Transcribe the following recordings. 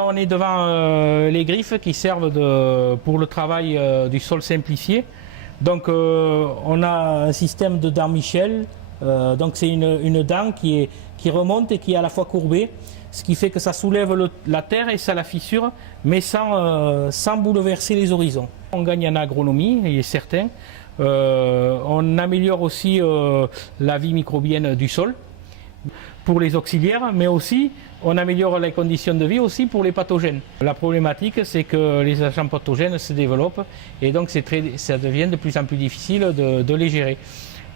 On est devant les griffes qui servent pour le travail du sol simplifié. Donc on a un système de dent Michel. Donc c'est une dent qui remonte et qui est à la fois courbée, ce qui fait que ça soulève la terre et ça la fissure, mais sans bouleverser les horizons. On gagne en agronomie, il est certain. On améliore aussi la vie microbienne du sol pour les auxiliaires, mais aussi on améliore les conditions de vie aussi pour les pathogènes. La problématique, c'est que les agents pathogènes se développent et donc ça devient de plus en plus difficile de les gérer.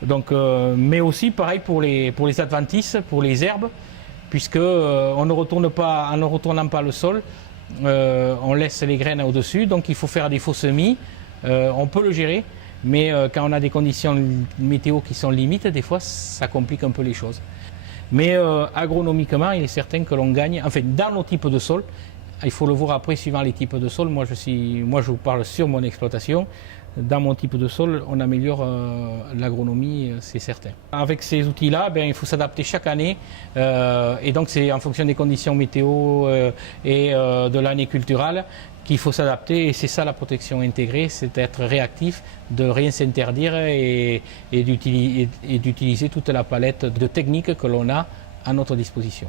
Donc, mais aussi pareil pour les adventices, pour les herbes, puisque en ne retournant pas le sol, on laisse les graines au-dessus, donc il faut faire des faux semis. On peut le gérer, mais quand on a des conditions météo qui sont limites, des fois ça complique un peu les choses. Mais agronomiquement, il est certain que l'on gagne, enfin dans nos types de sols, il faut le voir après suivant les types de sols. Moi je vous parle sur mon exploitation. Dans mon type de sol, on améliore l'agronomie, c'est certain. Avec ces outils-là, il faut s'adapter chaque année et donc c'est en fonction des conditions météo et de l'année culturale qu'il faut s'adapter et c'est ça la protection intégrée, c'est d'être réactif, de rien s'interdire et d'utiliser toute la palette de techniques que l'on a à notre disposition.